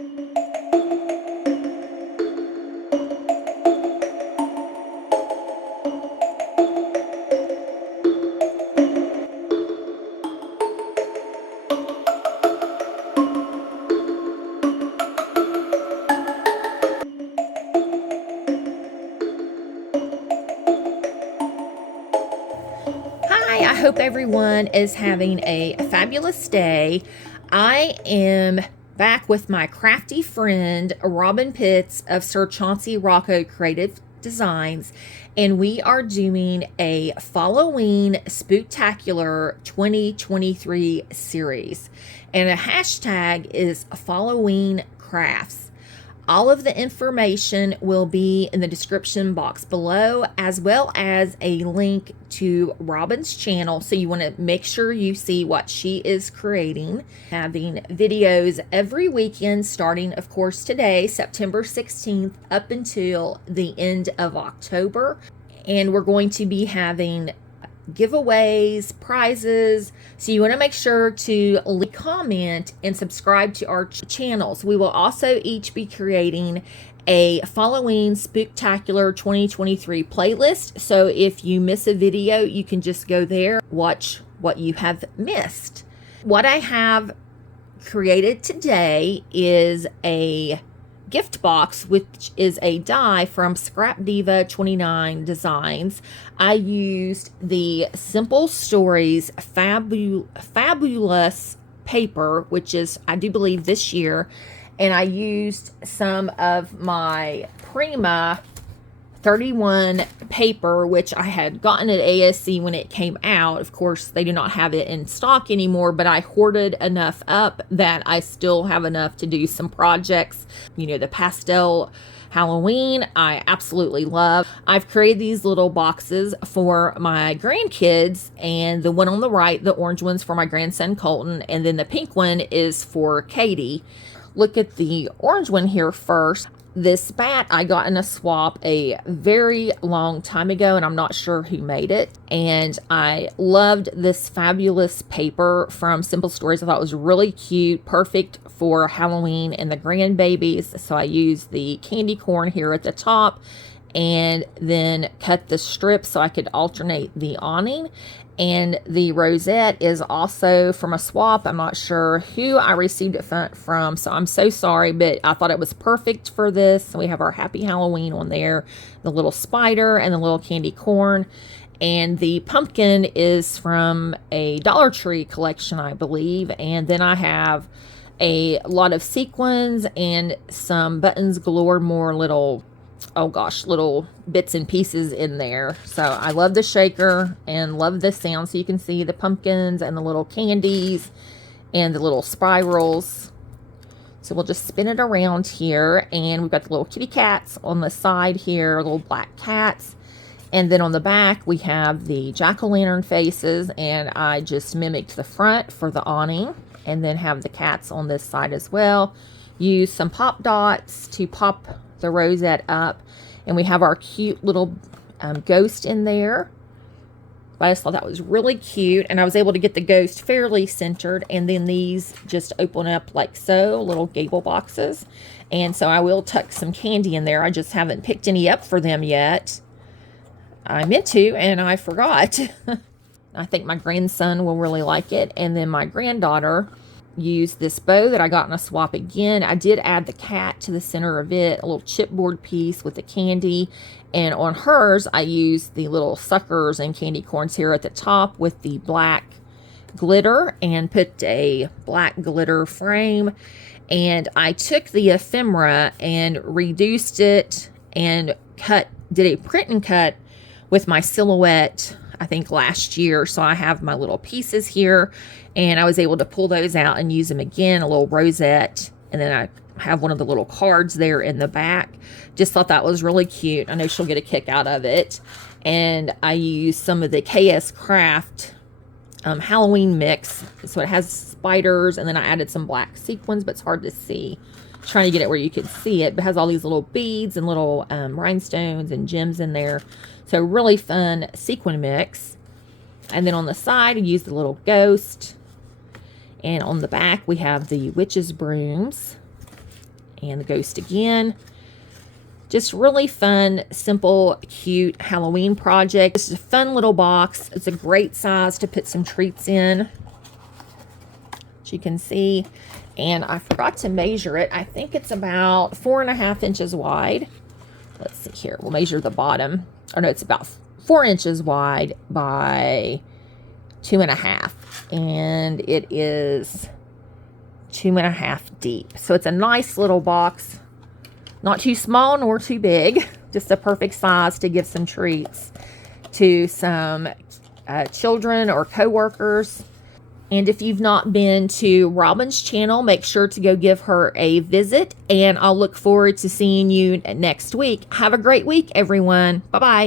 I hope everyone is having a fabulous day. I am back with my crafty friend Robyn Pitts of Sir Chauncey ROCCO Creative Designs, and we are doing a Falloween Spooktacular 2023 series, and a hashtag is FALLOWEENCRAFTS. All of the information will be in the description box below, as well as a link to Robyn's channel, so you want to make sure you see what she is creating. Having videos every weekend, starting of course today, September 16th, up until the end of October. And we're going to be having giveaways, prizes, so you want to make sure to leave a comment and subscribe to our channels. We will also each be creating a Falloween Spooktacular 2023 playlist, so if you miss a video, you can just go there, watch what you have missed. What I have created today is a gift box, which is a die from Scrap Diva 29 Designs. I used the Simple Stories Fabulous paper, which is, I do believe, this year, and I used some of my Prima 31 paper, which I had gotten at ASC when it came out. Of course, they do not have it in stock anymore, but I hoarded enough up that I still have enough to do some projects. You know, the pastel Halloween, I absolutely love. I've created these little boxes for my grandkids, and the one on the right, the orange one's for my grandson Colton, and then the pink one is for Katie. Look at the orange one here first. This bat I got in a swap a very long time ago, and I'm not sure who made it. And I loved this fabulous paper from Simple Stories. I thought it was really cute, perfect for Halloween and the grandbabies. So I used the candy corn here at the top, and then cut the strips so I could alternate the awning. And the rosette is also from a swap. I'm not sure who I received it from, so I'm so sorry, but I thought it was perfect for this. So we have our Happy Halloween on there, the little spider and the little candy corn. And the pumpkin is from a Dollar Tree collection, I believe. And then I have a lot of sequins and some buttons galore, more little, oh gosh, little bits and pieces in there. So I love the shaker and love the sound. So you can see the pumpkins and the little candies and the little spirals. So we'll just spin it around here, and we've got the little kitty cats on the side here, little black cats. And then on the back we have the jack-o'-lantern faces, and I just mimicked the front for the awning, and then have the cats on this side as well. Use some pop dots to pop the rosette up, and we have our cute little ghost in there. But I just thought that was really cute, and I was able to get the ghost fairly centered. And then these just open up like so, little gable boxes. And so I will tuck some candy in there. I just haven't picked any up for them yet. I meant to, and I forgot. I think my grandson will really like it. And then my granddaughter used this bow that I got in a swap again. I did add the cat to the center of it, a little chipboard piece with the candy. And on hers, I used the little suckers and candy corns here at the top with the black glitter, and put a black glitter frame. And I took the ephemera and reduced it and did a print and cut with my silhouette, I think last year. So I have my little pieces here, and I was able to pull those out and use them again, a little rosette. And then I have one of the little cards there in the back. Just thought that was really cute. I know she'll get a kick out of it. And I used some of the KS Craft Halloween mix. So it has spiders, and then I added some black sequins, but it's hard to see. Trying to get it where you can see it, but it has all these little beads and little rhinestones and gems in there. So really fun sequin mix. And then on the side, I used the little ghost. And on the back, we have the witch's brooms. and the ghost again. Just really fun, simple, cute Halloween project. This is a fun little box. It's a great size to put some treats in, as you can see. And I forgot to measure it. I think it's about 4.5 inches wide. Let's see here. We'll measure the bottom. Oh no, it's about 4 inches wide by 2.5. And it is 2.5 deep. So it's a nice little box. Not too small nor too big. Just a perfect size to give some treats to some children or coworkers. And if you've not been to Robyn's channel, make sure to go give her a visit. And I'll look forward to seeing you next week. Have a great week, everyone. Bye-bye.